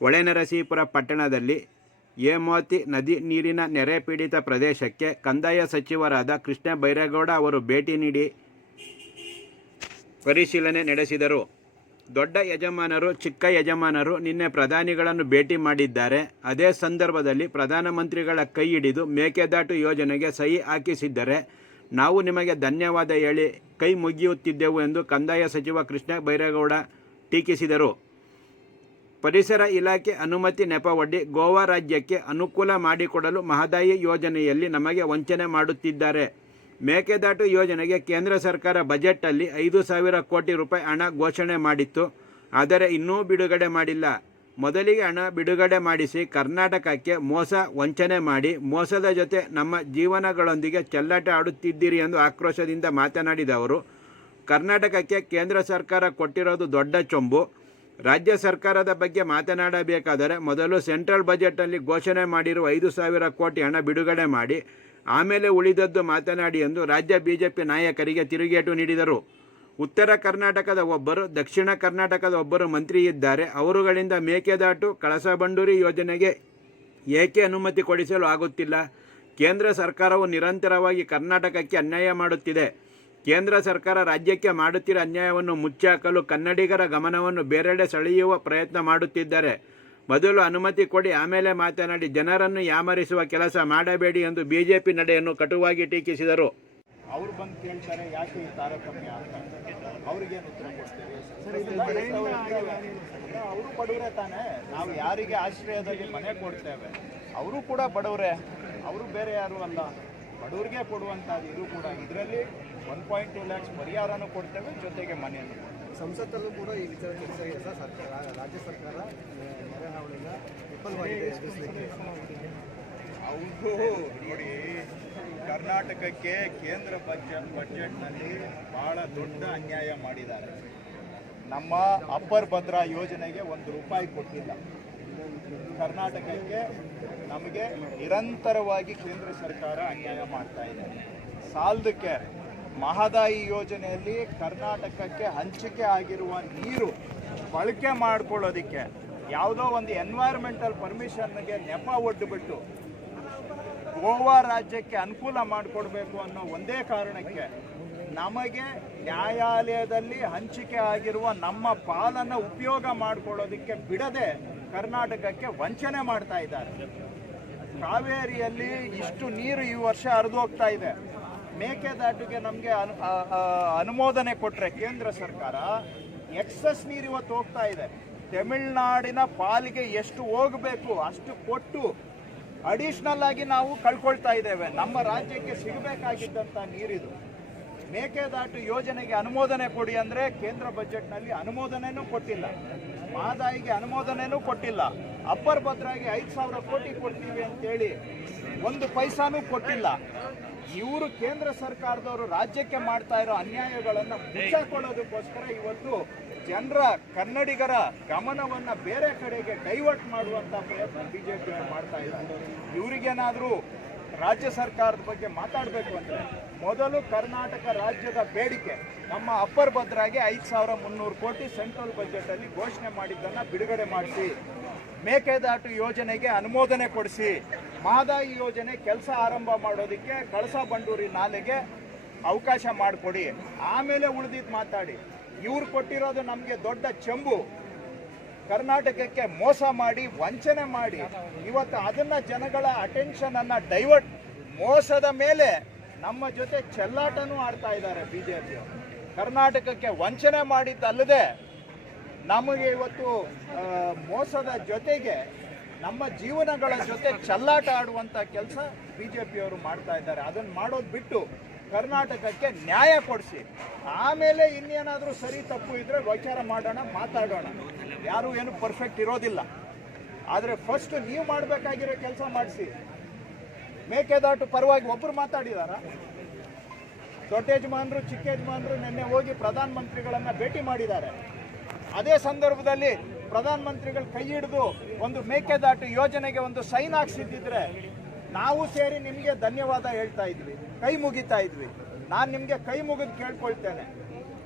ಹೊಳೆನರಸೀಪುರ ಪಟ್ಟಣದಲ್ಲಿ ಹೇಮಾವತಿ ನದಿ ನೀರಿನ ನೆರೆ ಪೀಡಿತ ಪ್ರದೇಶಕ್ಕೆ ಕಂದಾಯ ಸಚಿವರಾದ ಕೃಷ್ಣ ಬೈರೇಗೌಡ ಅವರು ಭೇಟಿ ನೀಡಿ ಪರಿಶೀಲನೆ ನಡೆಸಿದರು. ದೊಡ್ಡ ಯಜಮಾನರು, ಚಿಕ್ಕ ಯಜಮಾನರು ನಿನ್ನೆ ಪ್ರಧಾನಿಗಳನ್ನು ಭೇಟಿ ಮಾಡಿದ್ದಾರೆ. ಅದೇ ಸಂದರ್ಭದಲ್ಲಿ ಪ್ರಧಾನಮಂತ್ರಿಗಳ ಕೈ ಹಿಡಿದು ಮೇಕೆದಾಟು ಯೋಜನೆಗೆ ಸಹಿ ಹಾಕಿಸಿದ್ದರೆ ನಾವು ನಿಮಗೆ ಧನ್ಯವಾದ ಹೇಳಿ ಕೈ ಮುಗಿಯುತ್ತಿದ್ದೆವು ಎಂದು ಕಂದಾಯ ಸಚಿವ ಕೃಷ್ಣ ಬೈರೇಗೌಡ ಟೀಕಿಸಿದರು. ಪರಿಸರ ಇಲಾಖೆ ಅನುಮತಿ ನೆಪವೊಡ್ಡಿ ಗೋವಾ ರಾಜ್ಯಕ್ಕೆ ಅನುಕೂಲ ಮಾಡಿಕೊಡಲು ಮಹದಾಯಿ ಯೋಜನೆಯಲ್ಲಿ ನಮಗೆ ವಂಚನೆ ಮಾಡುತ್ತಿದ್ದಾರೆ. ಮೇಕೆದಾಟು ಯೋಜನೆಗೆ ಕೇಂದ್ರ ಸರ್ಕಾರ ಬಜೆಟಲ್ಲಿ ಐದು ಸಾವಿರ ಕೋಟಿ ರೂಪಾಯಿ ಹಣ ಘೋಷಣೆ ಮಾಡಿತ್ತು. ಆದರೆ ಇನ್ನೂ ಬಿಡುಗಡೆ ಮಾಡಿಲ್ಲ. ಮೊದಲಿಗೆ ಹಣ ಬಿಡುಗಡೆ ಮಾಡಿಸಿ ಕರ್ನಾಟಕಕ್ಕೆ ಮೋಸ, ವಂಚನೆ ಮಾಡಿ ಮೋಸದ ಜೊತೆ ನಮ್ಮ ಜೀವನಗಳೊಂದಿಗೆ ಚೆಲ್ಲಾಟ ಆಡುತ್ತಿದ್ದೀರಿ ಎಂದು ಆಕ್ರೋಶದಿಂದ ಮಾತನಾಡಿದ ಅವರು, ಕರ್ನಾಟಕಕ್ಕೆ ಕೇಂದ್ರ ಸರ್ಕಾರ ಕೊಟ್ಟಿರೋದು ದೊಡ್ಡ ಚೊಂಬು. ರಾಜ್ಯ ಸರ್ಕಾರದ ಬಗ್ಗೆ ಮಾತನಾಡಬೇಕಾದರೆ ಮೊದಲು ಸೆಂಟ್ರಲ್ ಬಜೆಟ್ನಲ್ಲಿ ಘೋಷಣೆ ಮಾಡಿರುವ ಐದು ಸಾವಿರ ಕೋಟಿ ಹಣ ಬಿಡುಗಡೆ ಮಾಡಿ, ಆಮೇಲೆ ಉಳಿದದ್ದು ಮಾತನಾಡಿ ಎಂದು ರಾಜ್ಯ ಬಿಜೆಪಿ ನಾಯಕರಿಗೆ ತಿರುಗೇಟು ನೀಡಿದರು. ಉತ್ತರ ಕರ್ನಾಟಕದ ಒಬ್ಬರು, ದಕ್ಷಿಣ ಕರ್ನಾಟಕದ ಒಬ್ಬರು ಮಂತ್ರಿ ಇದ್ದಾರೆ. ಅವರುಗಳಿಂದ ಮೇಕೆದಾಟು, ಕಳಸಾ ಬಂಡೂರಿ ಯೋಜನೆಗೆ ಏಕೆ ಅನುಮತಿ ಕೊಡಿಸಲು ಆಗುತ್ತಿಲ್ಲ? ಕೇಂದ್ರ ಸರ್ಕಾರವು ನಿರಂತರವಾಗಿ ಕರ್ನಾಟಕಕ್ಕೆ ಅನ್ಯಾಯ ಮಾಡುತ್ತಿದೆ. ಕೇಂದ್ರ ಸರ್ಕಾರ ರಾಜ್ಯಕ್ಕೆ ಮಾಡುತ್ತಿರುವ ಅನ್ಯಾಯವನ್ನು ಮುಚ್ಚಾಕಲು ಕನ್ನಡಿಗರ ಗಮನವನ್ನು ಬೇರೆಡೆ ಸೆಳೆಯುವ ಪ್ರಯತ್ನ ಮಾಡುತ್ತಿದ್ದಾರೆ. ಮೊದಲು ಅನುಮತಿ ಕೊಡಿ ಆಮೇಲೆ ಮಾತನಾಡಿ ಜನರನ್ನು ಯಾಮರಿಸುವ ಕೆಲಸ ಮಾಡಬೇಡಿ ಎಂದು ಬಿಜೆಪಿ ನಡೆಯನ್ನು ಕಟುವಾಗಿ ಟೀಕಿಸಿದರು. ಅವ್ರು ಬಂದು ಕೇಳ್ತಾರೆ ಯಾಕೆ ಈ ತಾರತಮ್ಯ ಅಂತ. ಅವ್ರಿಗೇನು ಉತ್ತರ ಕೊಡ್ತೇವೆ ಅವರು ಬಡವರೇ ತಾನೇ. ನಾವು ಯಾರಿಗೆ ಆಶ್ರಯದಲ್ಲಿ ಮನೆ ಕೊಡ್ತೇವೆ? ಅವರು ಕೂಡ ಬಡವರೇ. ಅವರು ಬೇರೆ ಯಾರು ಅಲ್ಲ. ಬಡವರಿಗೆ ಕೊಡುವಂಥದ್ದು ಇದು ಕೂಡ. ಇದರಲ್ಲಿ ಒನ್ ಪಾಯಿಂಟ್ ಟು ಲ್ಯಾಕ್ಸ್ ಪರಿಹಾರನೂ ಕೊಡ್ತೇವೆ ಜೊತೆಗೆ ಮನೆಯನ್ನು ಸಂಸತ್ತಲ್ಲೂ ಕೂಡ ಈ ವಿಚಾರ ಚರ್ಚೆಗೆ ಸರ್ಕಾರ ರಾಜ್ಯ ಸರ್ಕಾರ ಹೌದು ವಿಫಲವಾಗಿದೆ ನೋಡಿ ಕರ್ನಾಟಕಕ್ಕೆ ಕೇಂದ್ರ ಬಜೆಟ್ ಬಜೆಟ್ನಲ್ಲಿ ಬಹಳ ದೊಡ್ಡ ಅನ್ಯಾಯ ಮಾಡಿದ್ದಾರೆ. ನಮ್ಮ ಅಪ್ಪರ್ ಭದ್ರಾ ಯೋಜನೆಗೆ ಒಂದು ರೂಪಾಯಿ ಕೊಟ್ಟಿಲ್ಲ. ಕರ್ನಾಟಕಕ್ಕೆ ನಮಗೆ ನಿರಂತರವಾಗಿ ಕೇಂದ್ರ ಸರ್ಕಾರ ಅನ್ಯಾಯ ಮಾಡ್ತಾ ಇದೆ. ಸಾಲದಕ್ಕೆ ಮಹದಾಯಿ ಯೋಜನೆಯಲ್ಲಿ ಕರ್ನಾಟಕಕ್ಕೆ ಹಂಚಿಕೆ ಆಗಿರುವ ನೀರು ಬಳಕೆ ಮಾಡ್ಕೊಳ್ಳೋದಕ್ಕೆ ಯಾವುದೋ ಒಂದು ಎನ್ವೈರ್ಮೆಂಟಲ್ ಪರ್ಮಿಷನ್ಗೆ ನೆಪ ಒಡ್ಡುಬಿಟ್ಟು ಗೋವಾ ರಾಜ್ಯಕ್ಕೆ ಅನುಕೂಲ ಮಾಡಿಕೊಡ್ಬೇಕು ಅನ್ನೋ ಒಂದೇ ಕಾರಣಕ್ಕೆ ನಮಗೆ ನ್ಯಾಯಾಲಯದಲ್ಲಿ ಹಂಚಿಕೆ ಆಗಿರುವ ನಮ್ಮ ಪಾಲನ್ನು ಉಪಯೋಗ ಮಾಡಿಕೊಳ್ಳೋದಕ್ಕೆ ಬಿಡದೆ ಕರ್ನಾಟಕಕ್ಕೆ ವಂಚನೆ ಮಾಡ್ತಾ ಇದ್ದಾರೆ. ಕಾವೇರಿಯಲ್ಲಿ ಇಷ್ಟು ನೀರು ಈ ವರ್ಷ ಹರಿದೋಗ್ತಾ ಇದೆ. ಮೇಕೆದಾಟುಗೆ ನಮಗೆ ಅನುಮೋದನೆ ಕೊಟ್ಟರೆ ಕೇಂದ್ರ ಸರ್ಕಾರ ಎಕ್ಸಸ್ ನೀರು ಇವತ್ತು ಹೋಗ್ತಾ ಇದೆ. ತಮಿಳ್ನಾಡಿನ ಪಾಲಿಗೆ ಎಷ್ಟು ಹೋಗಬೇಕು, ಅಷ್ಟು ಕೊಟ್ಟು ಅಡಿಷ್ನಲ್ ಆಗಿ ನಾವು ಕಳ್ಕೊಳ್ತಾ ಇದ್ದೇವೆ. ನಮ್ಮ ರಾಜ್ಯಕ್ಕೆ ಸಿಗಬೇಕಾಗಿದ್ದಂಥ ನೀರಿದು. ಮೇಕೆದಾಟು ಯೋಜನೆಗೆ ಅನುಮೋದನೆ ಕೊಡಿ ಅಂದರೆ ಕೇಂದ್ರ ಬಜೆಟ್ನಲ್ಲಿ ಅನುಮೋದನೆಯೂ ಕೊಟ್ಟಿಲ್ಲ. ಮಾದಾಯಿಗೆ ಅನುಮೋದನೆಯೂ ಕೊಟ್ಟಿಲ್ಲ. ಅಪ್ಪರ್ ಭದ್ರಾಗೆ ಐದು ಸಾವಿರ ಕೋಟಿ ಕೊಡ್ತೀವಿ ಅಂತೇಳಿ ಒಂದು ಪೈಸಾನೂ ಕೊಟ್ಟಿಲ್ಲ. ಇವರು ಕೇಂದ್ರ ಸರ್ಕಾರದವರು ರಾಜ್ಯಕ್ಕೆ ಮಾಡ್ತಾ ಇರೋ ಅನ್ಯಾಯಗಳನ್ನು ಮುಚ್ಚಾಕೊಳ್ಳೋದಕ್ಕೋಸ್ಕರ ಇವತ್ತು ಜನರ ಕನ್ನಡಿಗರ ಗಮನವನ್ನ ಬೇರೆ ಕಡೆಗೆ ಡೈವರ್ಟ್ ಮಾಡುವಂತ ಪ್ರಯತ್ನ ಬಿಜೆಪಿ ಮಾಡ್ತಾ ಇದ್ದಾರೆ. ಇವರಿಗೇನಾದರೂ ರಾಜ್ಯ ಸರ್ಕಾರದ ಬಗ್ಗೆ ಮಾತಾಡಬೇಕು ಅಂದ್ರೆ ಮೊದಲು ಕರ್ನಾಟಕ ರಾಜ್ಯದ ಬೇಡಿಕೆ, ನಮ್ಮ ಅಪ್ಪರ್ ಭದ್ರಾಗೆ ಐದು ಸಾವಿರ ಮುನ್ನೂರು ಕೋಟಿ ಸೆಂಟ್ರಲ್ ಬಜೆಟ್ ಅಲ್ಲಿ ಘೋಷಣೆ ಮಾಡಿದ್ದನ್ನು ಬಿಡುಗಡೆ ಮಾಡಿಸಿ. ಮೇಕೆದಾಟು ಯೋಜನೆಗೆ ಅನುಮೋದನೆ ಕೊಡಿಸಿ. ಮಾದಾಯಿ ಯೋಜನೆ ಕೆಲಸ ಆರಂಭ ಮಾಡೋದಕ್ಕೆ ಕಳಸಾ ಬಂಡೂರಿ ನಾಲೆಗೆ ಅವಕಾಶ ಮಾಡಿಕೊಡಿ. ಆಮೇಲೆ ಉಳಿದಿದ್ದು ಮಾತಾಡಿ. ಇವ್ರು ಕೊಟ್ಟಿರೋದು ನಮಗೆ ದೊಡ್ಡ ಚೆಂಬು. ಕರ್ನಾಟಕಕ್ಕೆ ಮೋಸ ಮಾಡಿ, ವಂಚನೆ ಮಾಡಿ. ಇವತ್ತು ಅದನ್ನ ಜನಗಳ ಅಟೆನ್ಷನ್ ಅನ್ನ ಡೈವರ್ಟ್ ಮೋಸದ ಮೇಲೆ ನಮ್ಮ ಜೊತೆ ಚೆಲ್ಲಾಟನೂ ಆಡ್ತಾ ಇದ್ದಾರೆ ಬಿಜೆಪಿ ಕರ್ನಾಟಕಕ್ಕೆ ವಂಚನೆ ಮಾಡಿದ್ದಲ್ಲದೆ ನಮಗೆ ಇವತ್ತು ಮೋಸದ ಜೊತೆಗೆ ನಮ್ಮ ಜೀವನಗಳ ಜೊತೆ ಚೆಲ್ಲಾಟ ಆಡುವಂತ ಕೆಲಸ ಬಿಜೆಪಿಯವರು ಮಾಡ್ತಾ ಇದ್ದಾರೆ. ಅದನ್ನು ಮಾಡೋದು ಬಿಟ್ಟು ಕರ್ನಾಟಕಕ್ಕೆ ನ್ಯಾಯ ಕೊಡಿಸಿ. ಆಮೇಲೆ ಇನ್ನೇನಾದರೂ ಸರಿ ತಪ್ಪು ಇದ್ರೆ ವಿಚಾರ ಮಾಡೋಣ, ಮಾತಾಡೋಣ. ಯಾರು ಏನು ಪರ್ಫೆಕ್ಟ್ ಇರೋದಿಲ್ಲ. ಆದರೆ ಫಸ್ಟ್ ನೀವು ಮಾಡಬೇಕಾಗಿರೋ ಕೆಲಸ ಮಾಡಿಸಿ. ಮೇಕೆದಾಟು ಪರವಾಗಿ ಒಬ್ಬರು ಮಾತಾಡಿದಾರ. ದೊಡ್ಡ ಯಜಮಾನರು, ಚಿಕ್ಕ ಯಜಮಾನರು ನಿನ್ನೆ ಹೋಗಿ ಪ್ರಧಾನ ಮಂತ್ರಿಗಳನ್ನ ಭೇಟಿ ಮಾಡಿದ್ದಾರೆ. ಅದೇ ಸಂದರ್ಭದಲ್ಲಿ ಪ್ರಧಾನ ಮಂತ್ರಿಗಳು ಕೈ ಹಿಡಿದು ಒಂದು ಮೇಕೆದಾಟು ಯೋಜನೆಗೆ ಒಂದು ಸೈನ್ ಹಾಕ್ಸಿದ್ದಿದ್ರೆ ನಾವು ಸೇರಿ ನಿಮಗೆ ಧನ್ಯವಾದ ಹೇಳ್ತಾ ಇದ್ವಿ, ಕೈ ಮುಗಿತಾ ಇದ್ವಿ. ನಾನು ನಿಮಗೆ ಕೈ ಮುಗಿದು ಕೇಳ್ಕೊಳ್ತೇನೆ.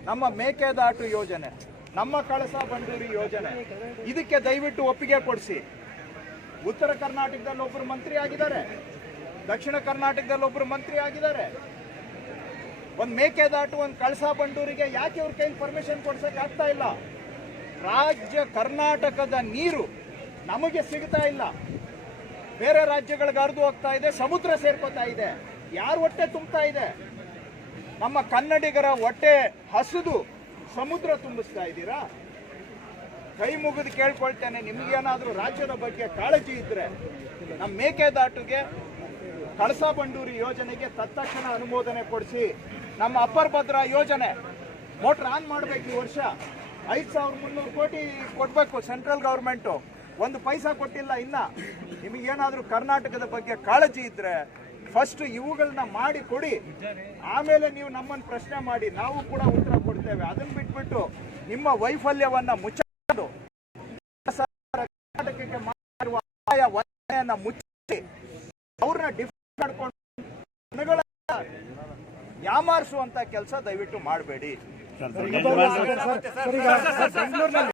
ನಮ್ಮ ಮೇಕೆದಾಟು ಯೋಜನೆ, ನಮ್ಮ ಕಳಸ ಬಂಡೂರಿ ಯೋಜನೆ, ಇದಕ್ಕೆ ದಯವಿಟ್ಟು ಒಪ್ಪಿಗೆ ಕೊಡಿಸಿ. ಉತ್ತರ ಕರ್ನಾಟಕದಲ್ಲಿ ಒಬ್ಬರು ಮಂತ್ರಿ ಆಗಿದ್ದಾರೆ. ದಕ್ಷಿಣ ಕರ್ನಾಟಕದಲ್ಲಿ ಒಬ್ಬರು ಮಂತ್ರಿ ಆಗಿದ್ದಾರೆ. ಒಂದು ಮೇಕೆದಾಟು ಒಂದು ಕಳಸಾ ಬಂಡೂರಿಗೆ ಯಾಕೆ ಅವ್ರ ಕೈಲಿ ಪರ್ಮಿಷನ್ ಕೊಡ್ಸಕ್ಕೆ ಆಗ್ತಾ ಇಲ್ಲ? ರಾಜ್ಯ ಕರ್ನಾಟಕದ ನೀರು ನಮಗೆ ಸಿಗ್ತಾ ಇಲ್ಲ. ಬೇರೆ ರಾಜ್ಯಗಳಿಗೆ ಹರಿದು ಹೋಗ್ತಾ ಇದೆ, ಸಮುದ್ರ ಸೇರ್ಕೋತಾ ಇದೆ. ಯಾರು ಹೊಟ್ಟೆ ತುಂಬ್ತಾ ಇದೆ? ನಮ್ಮ ಕನ್ನಡಿಗರ ಹೊಟ್ಟೆ ಹಸಿದು ಸಮುದ್ರ ತುಂಬಿಸ್ತಾ ಇದ್ದೀರಾ? ಕೈ ಮುಗಿದು ಕೇಳ್ಕೊಳ್ತೇನೆ ನಿಮ್ಗೇನಾದ್ರೂ ರಾಜ್ಯದ ಬಗ್ಗೆ ಕಾಳಜಿ ಇದ್ರೆ. ನಮ್ಮ ಮೇಕೆದಾಟುಗೆ ಕಳಸಾ ಬಂಡೂರಿ ಯೋಜನೆಗೆ ತತ್ತಕ್ಷಣ ಅನುಮೋದನೆ ಕೊಡಿಸಿ ನಮ್ಮ ಅಪ್ಪರ್ ಭದ್ರಾ ಯೋಜನೆ ಮೋಟ್ರ್ ಆನ್ ಮಾಡ್ಬೇಕು ಈ ವರ್ಷ. ಐದು ಸಾವಿರದ ಮುನ್ನೂರು ಕೋಟಿ ಕೊಡಬೇಕು ಸೆಂಟ್ರಲ್ ಗೌರ್ಮೆಂಟು. ಒಂದು ಪೈಸಾ ಕೊಟ್ಟಿಲ್ಲ ಇನ್ನ. ನಿಮಗೇನಾದರೂ ಕರ್ನಾಟಕದ ಬಗ್ಗೆ ಕಾಳಜಿ ಇದ್ರೆ ಫಸ್ಟ್ ಇವುಗಳನ್ನ ಮಾಡಿ ಕೊಡಿ. ಆಮೇಲೆ ನೀವು ನಮ್ಮನ್ನು ಪ್ರಶ್ನೆ ಮಾಡಿ. ನಾವು ಕೂಡ ಉತ್ತರ ಕೊಡ್ತೇವೆ. ಅದನ್ನ ಬಿಟ್ಬಿಟ್ಟು ನಿಮ್ಮ ವೈಫಲ್ಯವನ್ನ ಮುಚ್ಚಲು ಕರ್ನಾಟಕಕ್ಕೆ ಮಾಡಿರುವ ಮುಚ್ಚಿ ಅವ್ರನ್ನ ಯಾಮಾರಿಸುವಂತ ಕೆಲಸ ದಯವಿಟ್ಟು ಮಾಡಬೇಡಿ ಬೆಂಗಳೂರಿನಲ್ಲಿ